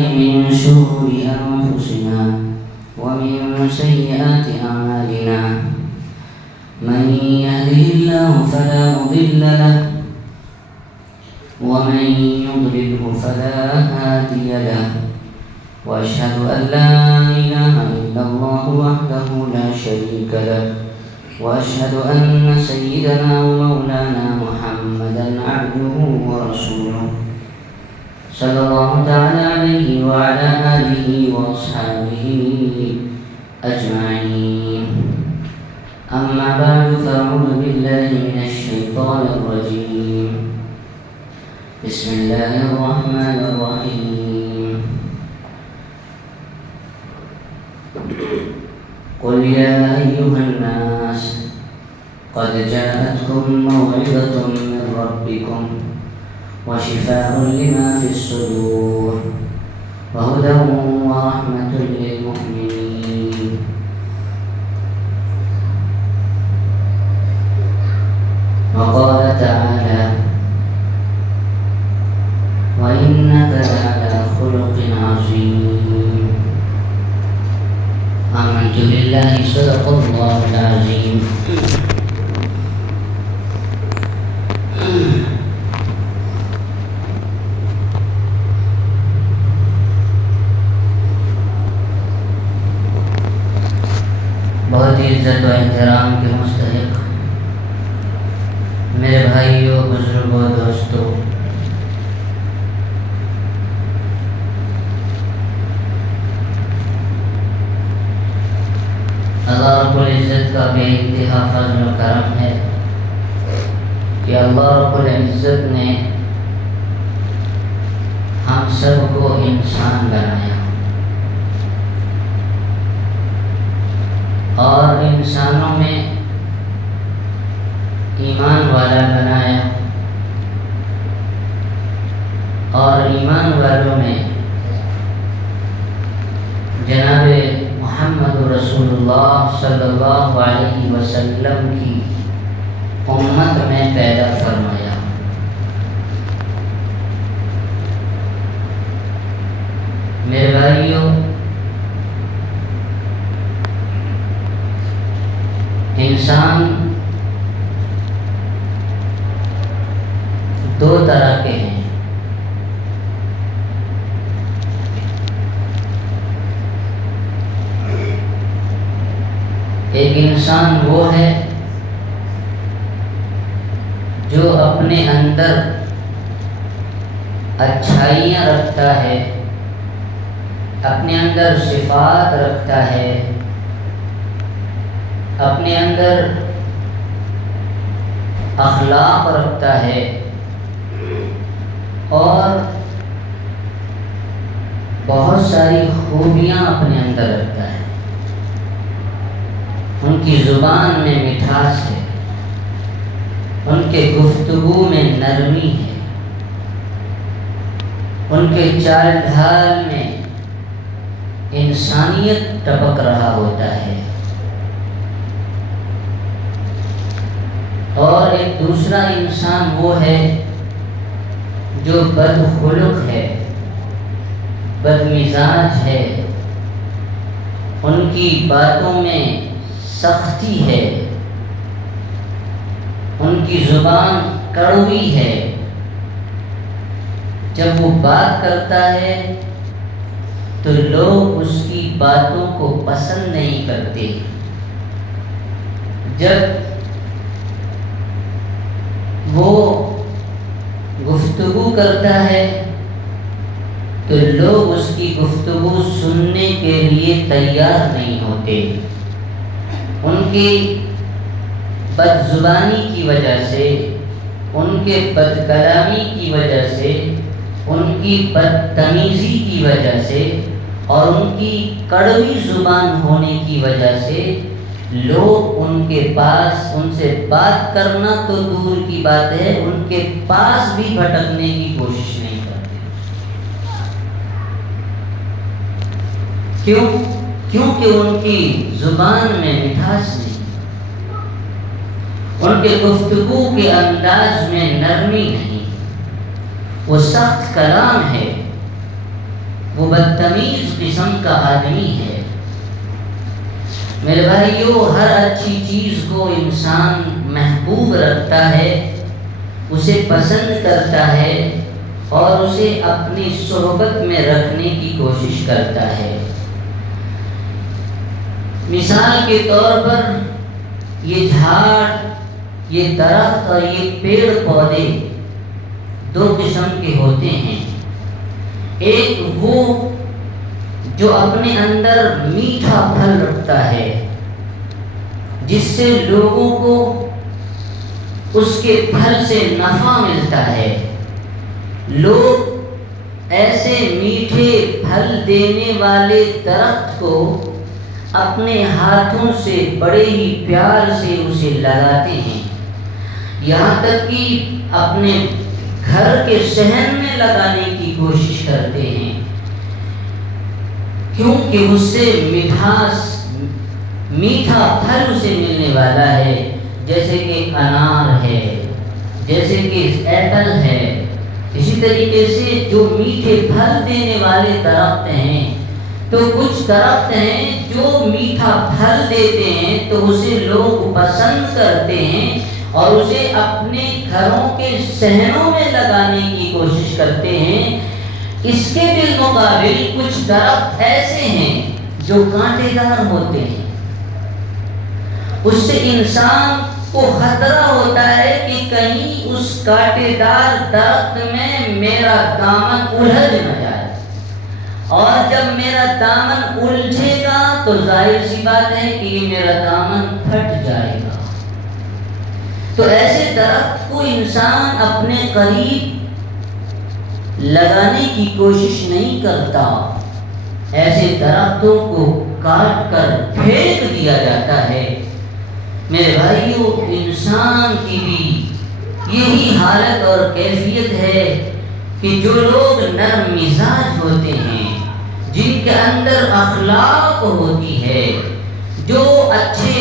من شرور أنفسنا ومن سيئات أعمالنا من يهده الله فلا مضل له ومن يضلله فلا هادي له وأشهد أن لا إله إلا الله وحده لا شريك له وأشهد أن سيدنا ومولانا محمدا عبده ورسوله صلى الله تعالى عليه وعلى آله وأصحابه أجمعين. أما بعد فأعوذ بالله من الشيطان الرجيم. بسم الله الرحمن الرحيم. قل يا أيها الناس قد جاءتكم موعظة من ربكم وشفاء لما في الصدور وهدى ورحمة للمؤمنين. وقال تعالى وإنك لعلى خلق عظيم. آمنت بالله صدق الله العظيم. بہت ہی عزت و احترام کے مستحق میرے بھائیوں، بزرگوں، دوستوں، اللہ رب العزت کا بے انتہا فضل و کرم ہے کہ اللہ رب العزت نے ہم سب کو انسان بنایا اور انسانوں میں ایمان والا بنایا اور ایمان والوں میں جناب محمد رسول اللہ صلی اللہ علیہ وسلم کی امت میں پیدا فرمایا. میرے بھائیوں، انسان دو طرح کے ہیں. ایک انسان وہ ہے جو اپنے اندر اچھائیاں رکھتا ہے، اپنے اندر صفات رکھتا ہے، اپنے اندر اخلاق رکھتا ہے اور بہت ساری خوبیاں اپنے اندر رکھتا ہے. ان کی زبان میں مٹھاس ہے، ان کے گفتگو میں نرمی ہے، ان کے چال ڈھال میں انسانیت ٹپک رہا ہوتا ہے. اور ایک دوسرا انسان وہ ہے جو بدخلق ہے، بدمزاج ہے، ان کی باتوں میں سختی ہے، ان کی زبان کڑوی ہے. جب وہ بات کرتا ہے تو لوگ اس کی باتوں کو پسند نہیں کرتے. جب وہ گفتگو کرتا ہے تو لوگ اس کی گفتگو سننے کے لیے تیار نہیں ہوتے. ان کی بد زبانی کی وجہ سے، ان کے بد کلامی کی وجہ سے، ان کی بدتمیزی کی وجہ سے اور ان کی کڑوی زبان ہونے کی وجہ سے لوگ ان کے پاس، ان سے بات کرنا تو دور کی بات ہے، ان کے پاس بھی بھٹکنے کی کوشش نہیں کرتے. کیونکہ ان کی زبان میں مٹھاس نہیں، ان کے گفتگو کے انداز میں نرمی نہیں، وہ سخت کلام ہے. وہ بدتمیز قسم کا آدمی ہے۔ میرے بھائیو، ہر اچھی چیز کو انسان محبوب رکھتا ہے، اسے پسند کرتا ہے اور اسے اپنی صحبت میں رکھنے کی کوشش کرتا ہے۔ مثال کے طور پر یہ جھاڑ، یہ درخت اور یہ پیڑ پودے دو قسم کے ہوتے ہیں۔ ایک وہ جو اپنے اندر میٹھا پھل رکھتا ہے، جس سے لوگوں کو اس کے پھل سے نفع ملتا ہے۔ لوگ ایسے میٹھے پھل دینے والے درخت کو اپنے ہاتھوں سے بڑے ہی پیار سے اسے لگاتے ہیں، یہاں تک کہ اپنے گھر کے صحن میں لگانے کی کوشش کرتے ہیں، کیونکہ اس سے میٹھا پھل اسے ملنے والا ہے، جیسے کہ انار ہے، جیسے کہ ایپل ہے۔ اسی طریقے سے جو میٹھے پھل دینے والے درخت ہیں، تو کچھ درخت ہیں جو میٹھا پھل دیتے ہیں تو اسے لوگ پسند کرتے ہیں اور اسے اپنے گھروں کے صحنوں میں لگانے کی کوشش کرتے ہیں۔ اس کے بالمقابل کچھ درخت ایسے ہیں جو کانٹے دار ہوتے ہیں، اس سے انسان کو خطرہ ہوتا ہے کہ کہیں اس کانٹے دار درخت میں میرا دامن الجھ نہ جائے، اور جب میرا دامن الجھے گا تو ظاہر سی بات ہے کہ یہ میرا دامن پھٹ جائے گا۔ تو ایسے درخت کو انسان اپنے قریب لگانے کی کوشش نہیں کرتا، ایسے درختوں کو کاٹ کر پھینک دیا جاتا ہے۔ میرے بھائیو، انسان کی بھی یہی حالت اور کیفیت ہے کہ جو لوگ نرم مزاج ہوتے ہیں، جن کے اندر اخلاق ہوتی ہے، جو اچھے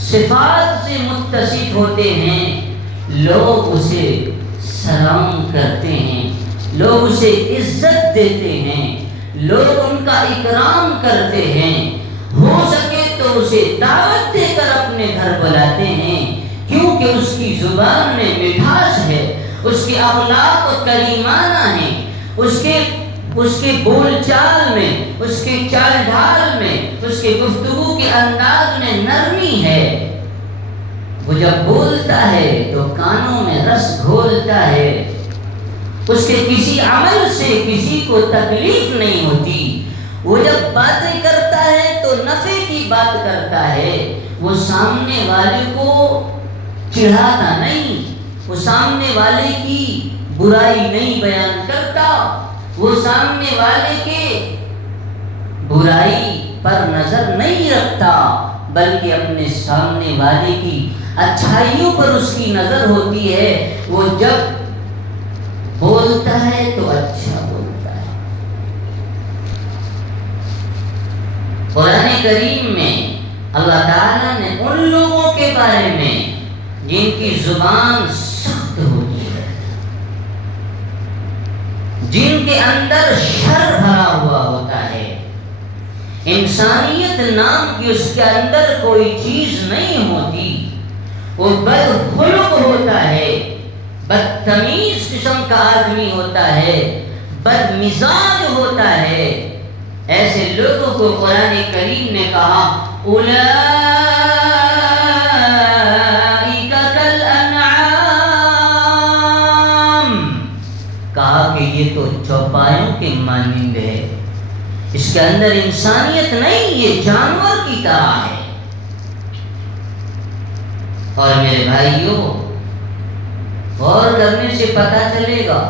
صفات سے متصف ہوتے ہیں، لوگ اسے سلام کرتے ہیں، لوگ اسے عزت دیتے ہیں، لوگ ان کا اکرام کرتے ہیں، ہو سکے تو اسے دعوت دے کر اپنے گھر بلاتے ہیں، کیونکہ اس کی زبان میں مٹھاس ہے، اس کے اخلاق کریمانہ ہیں، اس کے بول چال میں، اس کے چال ڈھال میں، اس کے گفتگو کے انداز میں نرمی ہے۔ وہ جب بولتا ہے تو کانوں میں رس گھولتا ہے، اس کے کسی عمل سے کسی کو تکلیف نہیں ہوتی۔ وہ جب باتیں کرتا ہے تو نفع کی بات کرتا ہے، وہ سامنے والے کو چڑھاتا نہیں، وہ سامنے والے کی برائی نہیں بیان کرتا، وہ سامنے والے کے برائی پر نظر نہیں رکھتا، بلکہ اپنے سامنے والے کی اچھائیوں پر اس کی نظر ہوتی ہے۔ وہ جب بولتا ہے تو اچھا بولتا ہے۔ قرآن کریم میں اللہ تعالیٰ نے ان لوگوں کے بارے میں جن کی زبان سخت ہوتی ہے، جن کے اندر شر بھرا ہوا ہوتا ہے، انسانیت نام کی اس کے اندر کوئی چیز نہیں ہوتی، وہ بدخلق ہوتا ہے، بدتمیز قسم کا آدمی ہوتا ہے، بد مزاج ہوتا ہے، ایسے لوگوں کو قرآن کریم نے کہا اولئک کالانعام، کہا کہ یہ تو چوپایوں کے مانند ہے، اس کے اندر انسانیت نہیں، یہ جانور کی طرح ہے۔ اور میرے بھائیوں، غور کرنے سے پتہ چلے گا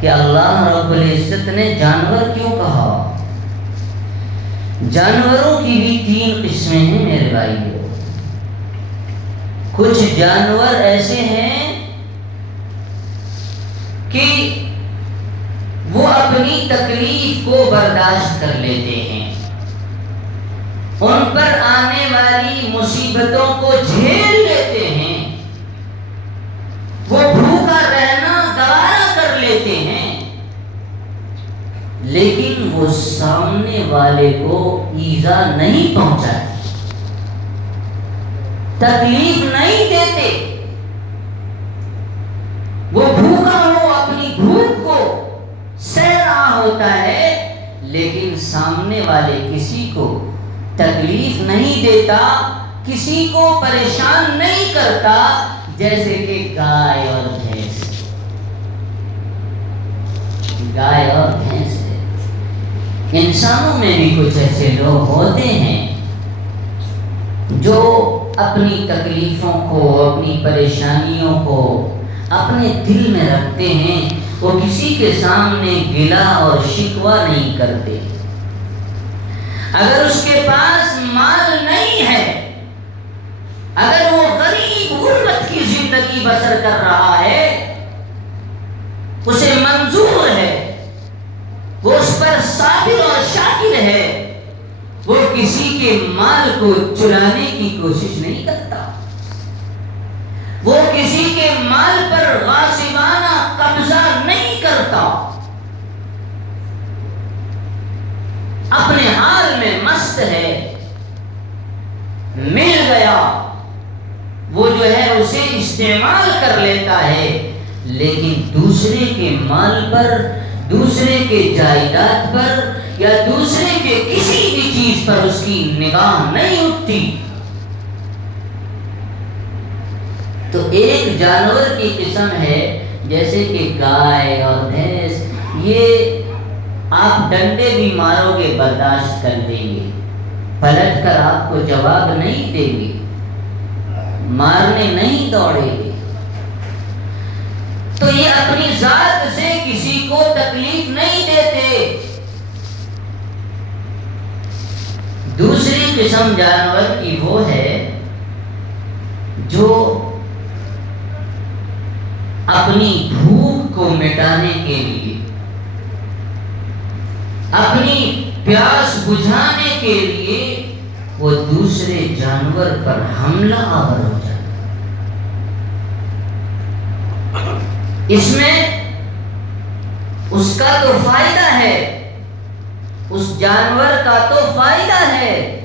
کہ اللہ رب العزت نے جانور کیوں کہا۔ جانوروں کی بھی 3 قسمیں ہیں میرے بھائیوں۔ کچھ جانور ایسے ہیں کہ وہ اپنی تکلیف کو برداشت کر لیتے ہیں، ان پر آنے والی مصیبتوں کو جھیل لیتے ہیں، وہ بھوکا رہنا گوارا کر لیتے ہیں، لیکن وہ سامنے والے کو ایذا نہیں پہنچاتے، تکلیف نہیں دیتے۔ وہ بھوکا ہو اپنی بھوک کو سہ رہا ہوتا ہے، لیکن سامنے والے کسی کو تکلیف نہیں دیتا، کسی کو پریشان نہیں کرتا، جیسے کہ گائے اور بھینس۔ گائے اور بھینس ہے۔ انسانوں میں بھی کچھ ایسے لوگ ہوتے ہیں جو اپنی تکلیفوں کو، اپنی پریشانیوں کو اپنے دل میں رکھتے ہیں، وہ کسی کے سامنے گلہ اور شکوہ نہیں کرتے۔ اگر اس کے پاس مال نہیں ہے، اگر وہ غریب غربت کی زندگی بسر کر رہا ہے، اسے منظور ہے، وہ اس پر صابر اور شاکر ہے، وہ کسی کے مال کو چرانے کی کوشش نہیں کرتا، وہ کسی کے مال پر غاصبانہ قبضہ نہیں کرتا، اپنے حال میں مست ہے، مل گیا وہ جو ہے اسے استعمال کر لیتا ہے، لیکن دوسرے کے مال پر، دوسرے کے جائیداد پر یا دوسرے کے کسی بھی چیز پر اس کی نگاہ نہیں اٹھتی۔ تو ایک جانور کی قسم ہے جیسے کہ گائے اور بھینس، یہ آپ ڈنڈے بھی مارو گے برداشت کر دیں گے، پلٹ کر آپ کو جواب نہیں دیں گے، مارنے نہیں دوڑے گے۔ تو یہ اپنی ذات سے کسی کو تکلیف نہیں دیتے۔ دوسری قسم جانور کی وہ ہے جو اپنی بھوک کو مٹانے کے لیے، اپنی پیاس بجھانے کے لیے وہ دوسرے جانور پر حملہ آور ہو جاتا ہے۔ اس میں اس کا تو فائدہ ہے، اس جانور کا تو فائدہ ہے،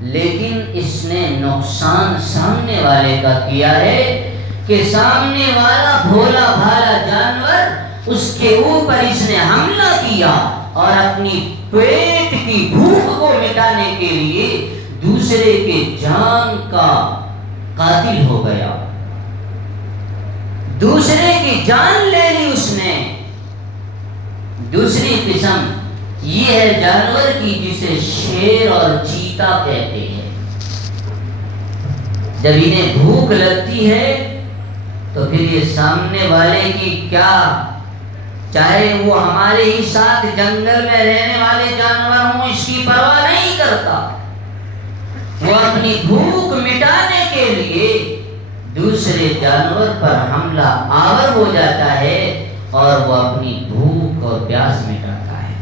لیکن اس نے نقصان سامنے والے کا کیا ہے کہ سامنے والا بھولا بھالا جانور، اس کے اوپر اس نے حملہ کیا اور اپنی پیٹ کی بھوک کو مٹانے کے لیے دوسرے کے جان کا قاتل ہو گیا، دوسرے کی جان لے لی اس نے۔ دوسری قسم یہ ہے جانور کی جسے شیر اور چیتا کہتے ہیں۔ جب انہیں بھوک لگتی ہے تو پھر یہ سامنے والے کی کیا، چاہے وہ ہمارے ہی ساتھ جنگل میں رہنے والے جانور ہوں، اس کی پرواہ نہیں کرتا، وہ اپنی بھوک مٹانے کے لیے دوسرے جانور پر حملہ آور ہو جاتا ہے اور وہ اپنی بھوک اور پیاس مٹاتا ہے،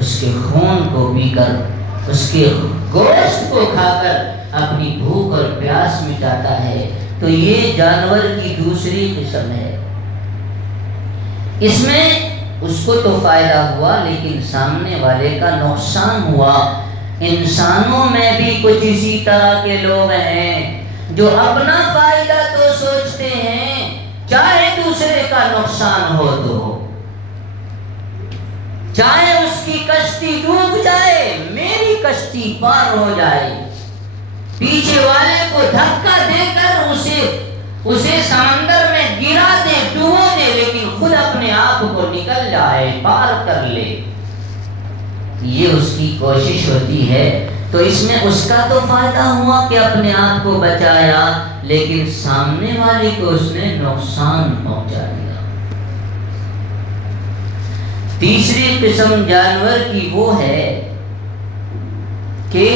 اس کے خون کو پی کر، اس کے گوشت کو کھا کر اپنی بھوک اور پیاس مٹاتا ہے۔ تو یہ جانور کی دوسری قسم ہے۔ اس میں اس کو تو فائدہ ہوا لیکن سامنے والے کا نقصان ہوا۔ انسانوں میں بھی کچھ اسی طرح کے لوگ ہیں جو اپنا فائدہ تو سوچتے ہیں، چاہے دوسرے کا نقصان ہو تو ہو، چاہے اس کی کشتی ڈوب جائے، میری کشتی پار ہو جائے، پیچھے والے کو دھکا دے کر اسے سمندر میں گرا دے، ڈوبو دے، لیکن خود اپنے آپ کو نکل جائے، پار کر لے، یہ اس کی کوشش ہوتی ہے۔ تو اس میں اس کا تو فائدہ ہوا کہ اپنے آپ کو بچایا، لیکن سامنے والے کو اس نے نقصان پہنچا دیا۔ تیسری قسم جانور کی وہ ہے کہ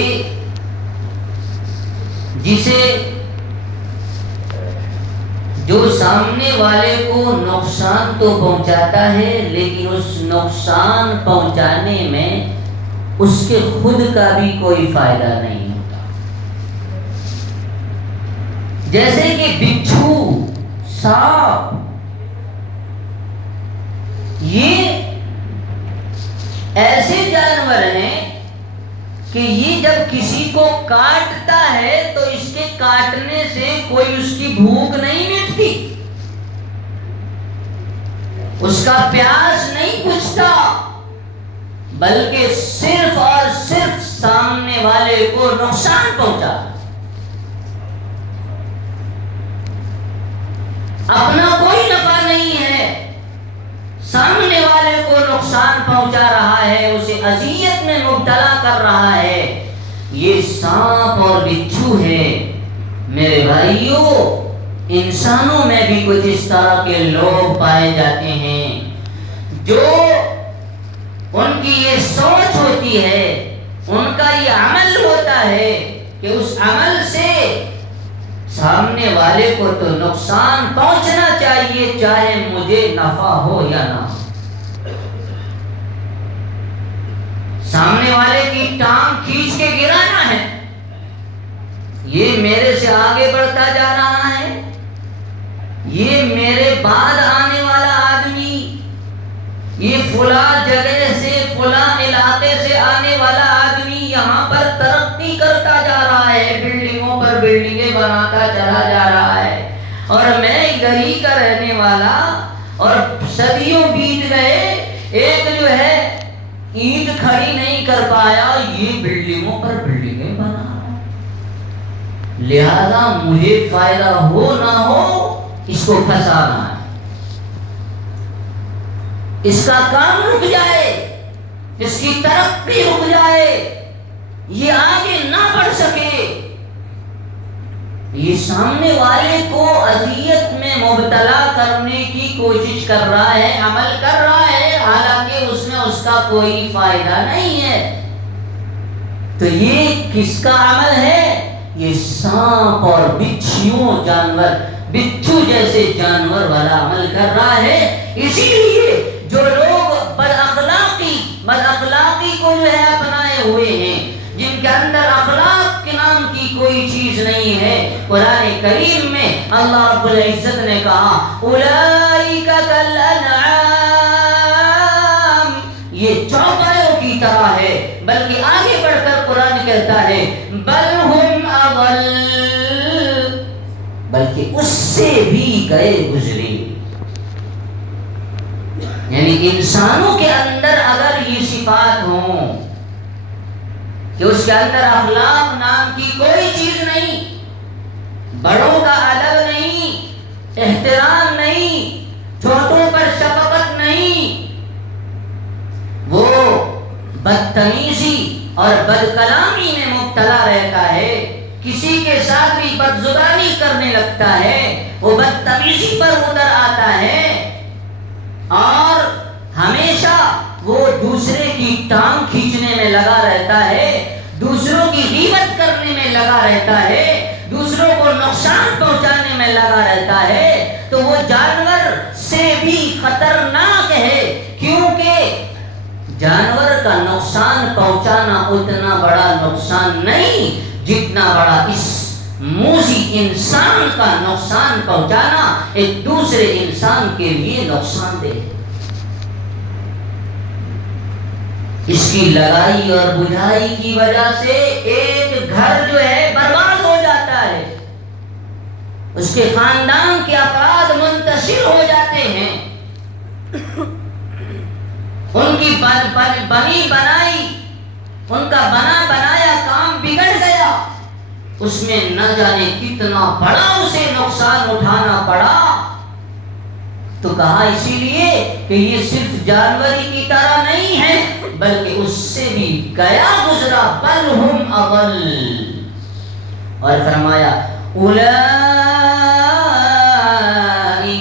جسے جو سامنے والے کو نقصان تو پہنچاتا ہے لیکن اس نقصان پہنچانے میں اس کے خود کا بھی کوئی فائدہ نہیں ہوتا، جیسے کہ بچھو، سانپ، یہ ایسے جانور ہیں کہ یہ جب کسی کو کاٹتا ہے تو اس کے کاٹنے سے کوئی اس کی بھوک نہیں مٹتی، اس کا پیاس نہیں بجھتا، بلکہ صرف اور صرف سامنے والے کو نقصان پہنچا، اپنا کوئی نفع نہیں ہے، سامنے والے کو نقصان پہنچا رہا ہے، اسے اذیت میں مبتلا کر رہا ہے۔ یہ سانپ اور بچھو ہے۔ میرے بھائیوں، انسانوں میں بھی کچھ اس طرح کے لوگ پائے جاتے ہیں جو ان کی یہ سوچ ہوتی ہے، ان کا یہ عمل ہوتا ہے کہ اس عمل سے سامنے والے کو تو نقصان پہنچنا چاہیے، چاہے مجھے نفع ہو یا نہ ہو۔ سامنے والے کی ٹانگ کھینچ کے گرانا ہے، یہ میرے سے آگے بڑھتا جا رہا ہے، یہ میرے بعد آنے والا آدمی، یہ فلاں جگہ سے فلاں علاقے سے آنے والا آدمی یہاں پر ترقی کرتا جا رہا ہے، بلڈنگوں پر بلڈنگیں بناتا چلا جا رہا ہے، اور میں ادھر ہی کا رہنے والا، اور صدیوں بیت گئے، ایک جو ہے اینٹ کھڑی نہیں کر پایا، یہ بلڈنگوں پر بلڈنگیں بنا رہا ہے۔ لہذا مجھے فائدہ ہو نہ ہو اس کو پھنسانا ہے، اس کا کام رک جائے، اس کی ترقی رک جائے، یہ آگے نہ بڑھ سکے، یہ سامنے والے کو اذیت میں مبتلا کرنے کی کوشش کر رہا ہے، عمل کر رہا ہے، حالانکہ اس میں اس کا کوئی فائدہ نہیں ہے۔ تو یہ کس کا عمل ہے؟ یہ سانپ اور بچھو جانور، بچھو جیسے جانور والا عمل کر رہا ہے۔ اسی لیے جو لوگ بد اخلاقی کو جو ہے اپنائے ہوئے ہیں، جن کے اندر اخلاق کے نام کی کوئی چیز نہیں ہے، قرآن کریم میں اللہ رب العزت نے کہا اولئک کالانعام، یہ چوپایوں کی طرح ہے، بلکہ آگے بڑھ کر قرآن کہتا ہے بل ہم اضل، بلکہ اس سے بھی گئے گزرے۔ یعنی انسانوں کے اندر اگر یہ صفات ہوں کہ اس کے اندر اخلاق نام کی کوئی چیز نہیں، بڑوں کا ادب نہیں، احترام نہیں، چھوٹوں پر شفقت نہیں، وہ بدتمیزی اور بد کلامی میں مبتلا رہتا ہے، کسی کے ساتھ بھی بدزبانی کرنے لگتا ہے، وہ بدتمیزی پر اتر آتا ہے، اور ہمیشہ وہ دوسرے کی ٹانگ کھینچنے میں لگا رہتا ہے، دوسروں کی غیبت کرنے میں لگا رہتا ہے، دوسروں کو نقصان پہنچانے میں لگا رہتا ہے، تو وہ جانور سے بھی خطرناک ہے، کیونکہ جانور کا نقصان پہنچانا اتنا بڑا نقصان نہیں جتنا بڑا اس موذی انسان کا نقصان پہنچانا ایک دوسرے انسان کے لیے نقصان دہ ہے۔ اس کی لگائی اور بجھائی کی وجہ سے ایک گھر جو ہے برباد ہو جاتا ہے، اس کے خاندان کے افراد منتشر ہو جاتے ہیں، ان کی بنی بنائی، ان کا بنا بنایا کام بگڑ گیا، اس میں نہ جانے کتنا بڑا اسے نقصان اٹھانا پڑا۔ تو کہا اسی لیے کہ یہ صرف جانوری کی طرح نہیں ہے، بلکہ اس سے بھی گیا گزرا، بل ہم اضل، اور فرمایا اولئک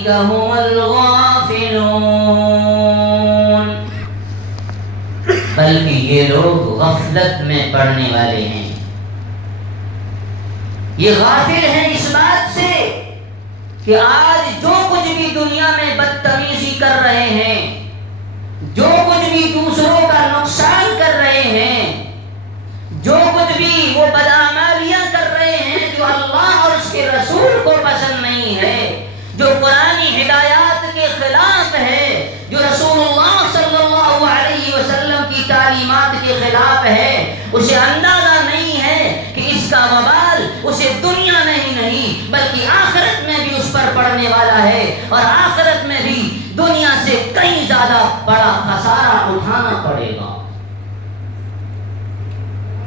هم الغافلون، بلکہ یہ لوگ غفلت میں پڑنے والے ہیں، یہ غافل ہیں اس بات سے کہ آج جو کچھ بھی دنیا میں بدتمیزی کر رہے ہیں، جو کچھ بھی دوسروں کا نقصان کر رہے ہیں، جو کچھ بھی وہ بدعمالیاں کر رہے ہیں جو اللہ اور اس کے رسول کو پسند نہیں ہے، جو قرآنی ہدایات کے خلاف ہے، جو رسول اللہ صلی اللہ علیہ وسلم کی تعلیمات کے خلاف ہے، اسے اندازہ نہیں ہے کہ اس کا وبال اسے دنیا میں ہی نہیں بلکہ آخرت میں بھی اس پر پڑنے والا ہے، اور آخرت میں بھی دنیا سے کئی زیادہ بڑا خسارہ اٹھانا پڑے گا۔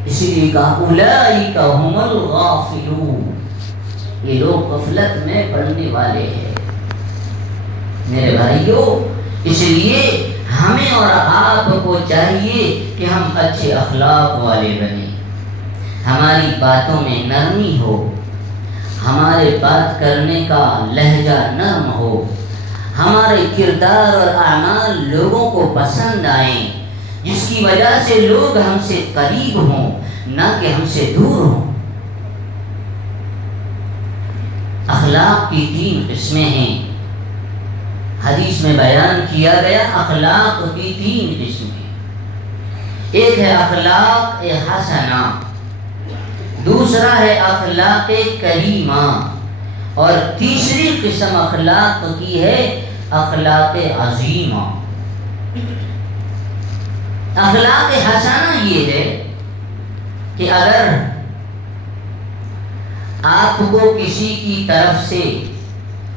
اسی لیے کہا اولئک هم الغافلون، یہ لوگ غفلت میں پڑنے والے ہیں۔ میرے بھائیوں، اس لیے ہمیں اور آپ کو چاہیے کہ ہم اچھے اخلاق والے بنیں، ہماری باتوں میں نرمی ہو، ہمارے بات کرنے کا لہجہ نرم ہو، ہمارے کردار اور اعمال لوگوں کو پسند آئیں، جس کی وجہ سے لوگ ہم سے قریب ہوں نہ کہ ہم سے دور ہوں۔ اخلاق کی 3 قسمیں ہیں، حدیث میں بیان کیا گیا اخلاق کی 3 قسمیں۔ ایک ہے اخلاق حسنہ، دوسرا ہے اخلاق کریمہ، اور تیسری قسم اخلاق کی ہے اخلاق عظیمہ۔ اخلاق حسنہ یہ ہے کہ اگر آپ کو کسی کی طرف سے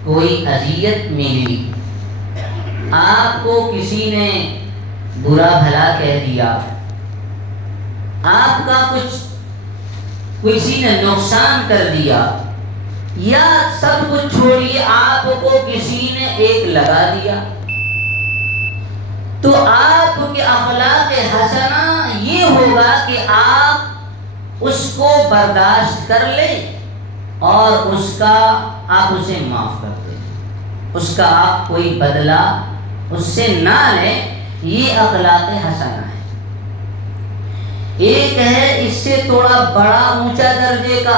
کوئی اذیت ملی، آپ کو کسی نے برا بھلا کہہ دیا، آپ کا کسی نے نقصان کر دیا، یا سب کچھ چھوڑیے آپ کو کسی نے ایک لگا دیا، تو آپ کے اخلاق حسنہ یہ ہوگا کہ آپ اس کو برداشت کر لیں اور آپ اسے معاف کر دیں، اس کا آپ کوئی بدلہ اس سے نہ لیں، یہ اخلاق حسنہ ہے۔ ایک ہے اس سے تھوڑا بڑا اونچا درجے کا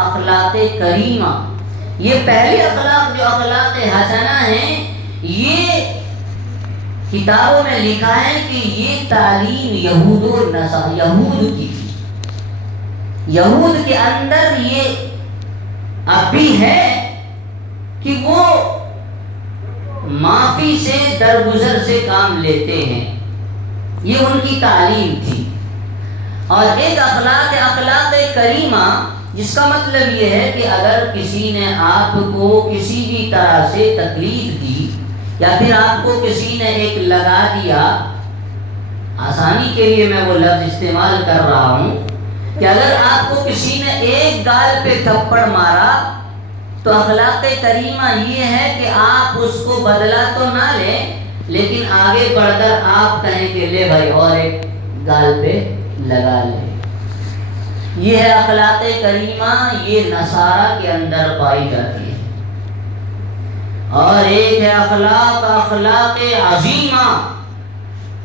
اخلاق کریمہ۔ یہ پہلے اخلاق جو اخلاق حسنہ ہیں، یہ کتابوں میں لکھا ہے کہ یہ تعلیم یہود کی تھی، یہود کے اندر یہ اب بھی ہے کہ وہ معافی سے درگزر سے کام لیتے ہیں، یہ ان کی تعلیم تھی۔ اور ایک اخلاق کریمہ، جس کا مطلب یہ ہے کہ اگر کسی نے آپ کو کسی بھی طرح سے تکلیف دی یا پھر آپ کو کسی نے ایک لگا دیا، آسانی کے لیے میں وہ لفظ استعمال کر رہا ہوں کہ اگر آپ کو کسی نے ایک گال پہ تھپڑ مارا تو اخلاق کریمہ یہ ہے کہ آپ اس کو بدلہ تو نہ لیں، لیکن آگے بڑھ کر آپ کہیں کہ لے بھائی اور ایک گال پہ لگا لے۔ یہ ہے اخلاق کریمہ، یہ نصارہ کے اندر پائی جاتی ہے۔ اور ایک ہے اخلاق عظیمہ،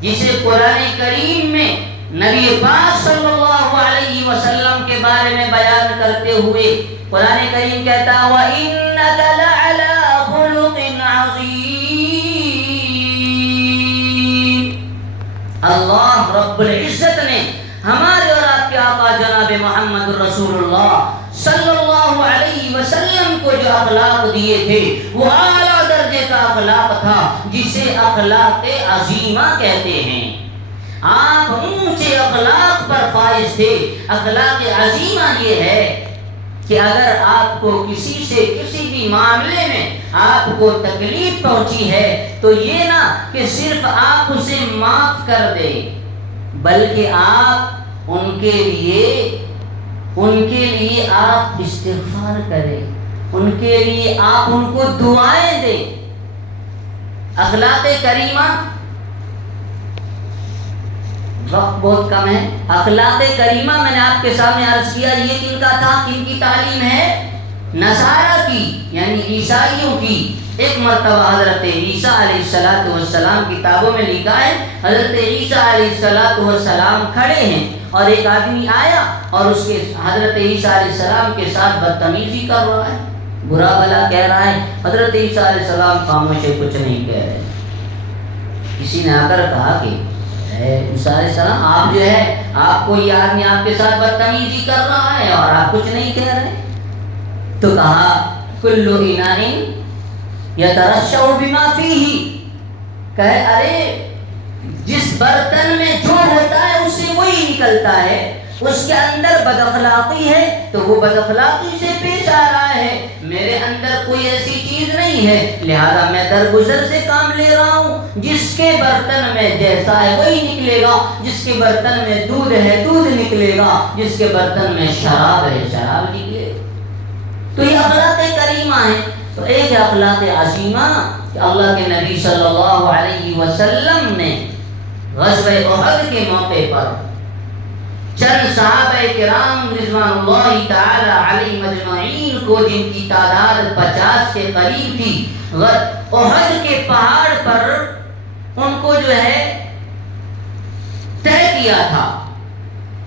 جسے قرآن کریم میں نبی پاک صلی اللہ علیہ وسلم کے بارے میں بیان کرتے ہوئے قرآن کریم کہتا ہے وَإِنَّكَ لَعَلَىٰ خُلُقٍ عَظِيمٍ۔ اللہ رب العزت نے ہمارے اور آپ کے آقا جناب محمد رسول اللہ صلی اللہ علیہ وسلم کو جو اخلاق دیے تھے وہ اعلیٰ درجے کا اخلاق تھا، جسے اخلاق عظیمہ کہتے ہیں۔ آپ اونچے اخلاق پر فائز تھے۔ اخلاق عظیمہ یہ ہے کہ اگر آپ کو کسی سے کسی بھی معاملے میں آپ کو تکلیف پہنچی ہے تو یہ نہ کہ صرف آپ اسے معاف کر دیں، بلکہ آپ ان کے لیے آپ استغفار کریں، ان کے لیے آپ ان کو دعائیں دیں۔ اخلاق کریمہ، وقت بہت کم ہے، اخلاق کریمہ میں نے آپ کے سامنے عرض کیا یہ کن کا تھا، کن کی تعلیم ہے؟ نصارہ کی، یعنی عیسائیوں کی۔ ایک مرتبہ حضرت عیسیٰ علیہ السلام کتابوں میں لکھا ہے، حضرت عیسیٰ علیہ السلام کھڑے ہیں اور ایک آدمی آیا اور اس کے حضرت عیسیٰ علیہ السلام کے ساتھ بدتمیزی کر رہا ہے، برا بھلا کہہ رہا ہے۔ حضرت عیسیٰ علیہ السلام خاموش ہے، کچھ نہیں کہہ رہے۔ کسی نے آ کر کہا کہ عیسیٰ علیہ السلام آپ جو ہے، آپ کو یہ آدمی آپ کے ساتھ بدتمیزی کر رہا ہے اور آپ کچھ نہیں کہہ رہے، تو کہا کل اناء یترشح بما فیہ، کہے ارے جس برتن میں جو ہوتا نکلتا ہے اس کے اندر بد اخلاقی ہے تو وہ بد اخلاقی سے پیش آ رہا ہے، میرے اندر کوئی ایسی چیز نہیں ہے لہذا میں درگزر سے کام لے رہا ہوں، جس کے برتن میں جیسا ہے وہی نکلے گا، جس کے برتن میں دودھ ہے دودھ نکلے گا، جس کے برتن میں شراب ہے شراب نکلے گا۔ تو یہ اخلاق کریمہ ہے۔ تو ایک اخلاق عظیمہ کہ اللہ کے نبی صلی اللہ علیہ وسلم نے غزوہ احد کے موقع پر چند صحابہ کرام رضوان اللہ تعالی علیہ مجمعین کو، جن کی تعداد 50 کے قریب تھی، احد کے پہاڑ پر ان کو جو ہے طے کیا تھا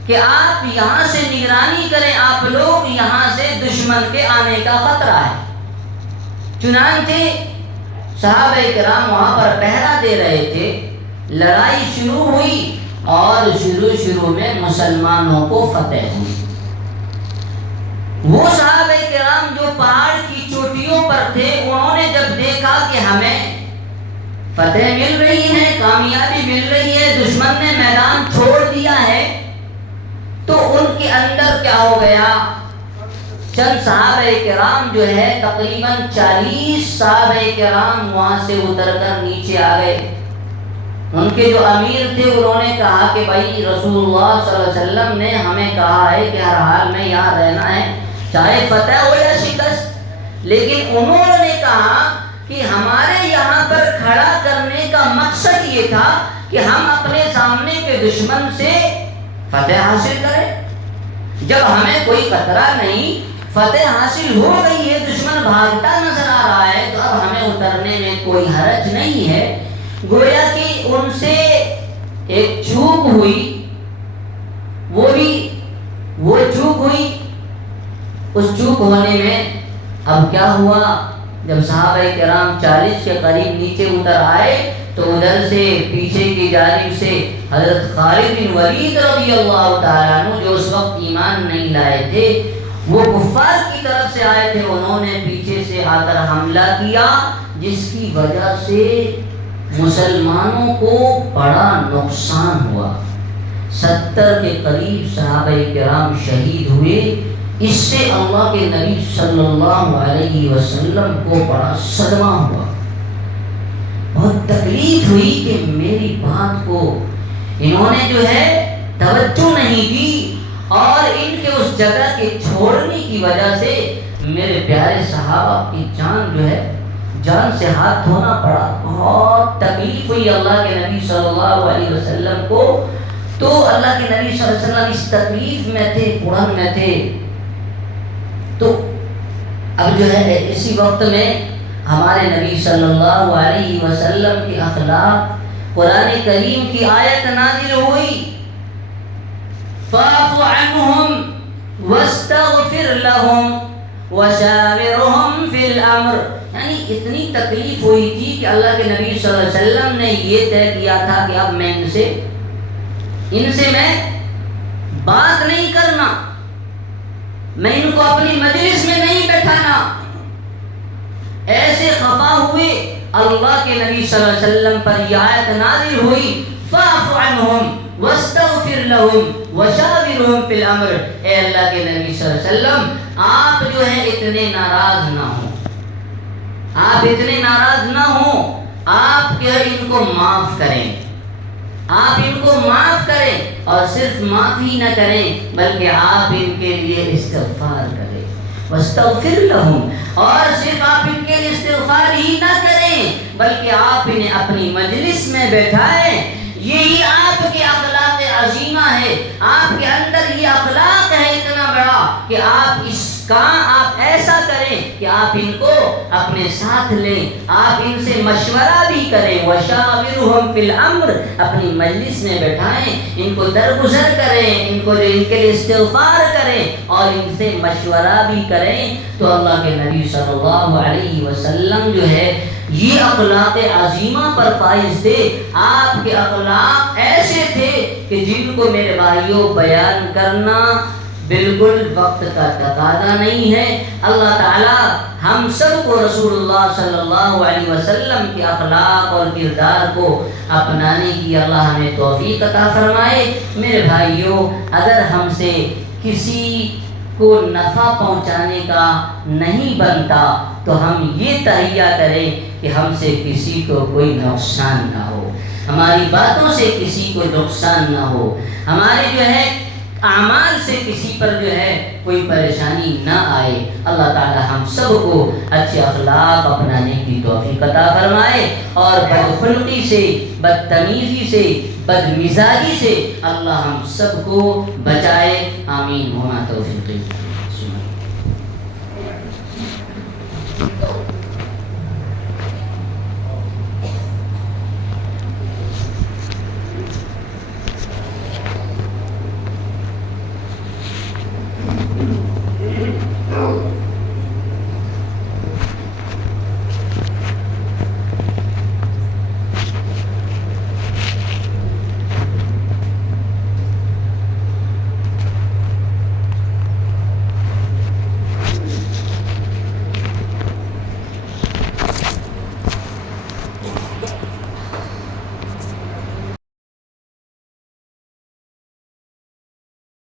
کہ آپ یہاں سے نگرانی کریں، آپ لوگ یہاں سے دشمن کے آنے کا خطرہ ہے۔ چنانچہ صحابہ کرام وہاں پر پہرا دے رہے تھے، لڑائی شروع ہوئی اور شروع میں مسلمانوں کو فتح ہوئی۔ وہ صحابہ کرام جو پہاڑ کی چوٹیوں پر تھے، انہوں نے جب دیکھا کہ ہمیں فتح مل رہی ہے، کامیابی مل رہی ہے، دشمن نے میدان چھوڑ دیا ہے، تو ان کے اندر کیا ہو گیا، چند صحابہ کرام جو ہے تقریباً 40 صحابہ کرام وہاں سے اتر کر نیچے آ گئے۔ ان کے جو امیر تھے انہوں نے کہا کہ بھائی رسول اللہ صلی اللہ علیہ وسلم نے ہمیں کہا ہے کہ ہر حال میں یہاں رہنا ہے، چاہے فتح ہو یا شکست، لیکن انہوں نے کہا کہ ہمارے یہاں پر کھڑا کرنے کا مقصد یہ تھا کہ ہم اپنے سامنے کے دشمن سے فتح حاصل کریں۔ جب ہمیں کوئی خطرہ نہیں، فتح حاصل ہو گئی ہے، دشمن بھاگتا نظر آ رہا ہے، تو اب ہمیں اترنے میں کوئی حرج نہیں ہے۔ گویا کہ ان سے ایک چوک ہوئی، وہ چوک ہوئی۔ اس چوک ہونے میں اب کیا ہوا، جب صحابہ کرام 40 کے قریب نیچے اتر آئے تو ادھر سے پیچھے کی جانب سے حضرت خالد بن ولید رضی اللہ تعالیٰ عنہ، جو اس وقت ایمان نہیں لائے تھے، وہ کفار کی طرف سے آئے تھے، انہوں نے پیچھے سے آ کر حملہ کیا، جس کی وجہ سے مسلمانوں کو بڑا نقصان ہوا۔ 70 کے قریب صحابہ کرام شہید ہوئے۔ اس سے اللہ کے نبی صلی اللہ علیہ وسلم کو بڑا صدمہ ہوا، بہت تکلیف ہوئی کہ میری بات کو انہوں نے جو ہے توجہ نہیں دی، اور ان کے اس جگہ کے چھوڑنے کی وجہ سے میرے پیارے صحابہ کی جان جو ہے جان سے ہاتھ دھونا پڑا۔ بہت تکلیف ہوئی اللہ کے نبی صلی اللہ علیہ وسلم کو۔ تو اللہ کے نبی صلی اللہ علیہ وسلم اس تکلیف میں تھے، قرآن میں تھے۔ تو اب جو ہے اسی وقت میں ہمارے نبی صلی اللہ علیہ وسلم کے اخلاق، قرآن کریم کی آیت نازل ہوئی، فَاعْفُ عَنْهُمْ وَاسْتَغْفِرْ لَهُمْ وَشَاوِرْهُمْ فِي الْأَمْرِ۔ یعنی اتنی تکلیف ہوئی تھی کہ اللہ کے نبی صلی اللہ علیہ وسلم نے یہ طے کیا تھا کہ اب میں ان سے میں بات نہیں کرنا، میں ان کو اپنی مجلس میں نہیں بیٹھانا۔ ایسے خفا ہوئے، اللہ کے نبی صلی اللہ علیہ وسلم پر یہ آیت نازل ہوئی، فَاعْفُ عَنْهُمْ وَاسْتَغْفِرْ لَهُمْ وَشَاوِرْهُمْ فِي الْأَمْرِ۔ اے اللہ کے نبی صلی اللہ علیہ وسلم، آپ جو ہے اتنے ناراض نہ ہوں، آپ اتنے ناراض نہ ہوں، آپ جو ہے ان کو معاف کریں، آپ ان کو معاف کریں، اور صرف معاف ہی نہ کریں بلکہ آپ ان کے لیے استغفار کریں، واستغفر لہم، اور صرف آپ ان کے لیے استغفار ہی نہ کریں بلکہ آپ انہیں اپنی مجلس میں بیٹھائیں۔ یہی آپ کے اخلاق عظیمہ ہے، آپ کے اندر یہ اخلاق ہے اتنا بڑا کہ آپ ایسا کریں کہ آپ ان کو اپنے ساتھ لیں، آپ ان سے مشورہ بھی کریں، وَشَاوِرْهُمْ فِي الْأَمْرِ، اپنی مجلس میں بیٹھائیں، ان کو درگزر کریں، ان کو جو ان کے لیے استغفار کریں اور ان سے مشورہ بھی کریں۔ تو اللہ کے نبی صلی اللہ علیہ وسلم جو ہے یہ اخلاق عظیمہ پر فائز تھے۔ آپ کے اخلاق ایسے تھے کہ جن کو میرے بھائیوں بیان کرنا بالکل وقت کا تقاضا نہیں ہے۔ اللہ تعالی ہم سب کو رسول اللہ صلی اللہ علیہ وسلم کے اخلاق اور کردار کو اپنانے کی اللہ ہمیں توفیق عطا فرمائے۔ میرے بھائیوں، اگر ہم سے کسی کو نفع پہنچانے کا نہیں بنتا تو ہم یہ تہیہ کریں کہ ہم سے کسی کو کوئی نقصان نہ ہو، ہماری باتوں سے کسی کو نقصان نہ ہو، ہمارے جو ہے اعمال سے کسی پر جو ہے کوئی پریشانی نہ آئے۔ اللہ تعالی ہم سب کو اچھے اخلاق اپنانے کی توفیق عطا فرمائے اور بدخلقی سے، بدتمیزی سے، بد مزاجی سے اللہ ہم سب کو بچائے۔ آمین۔ وما توفیقی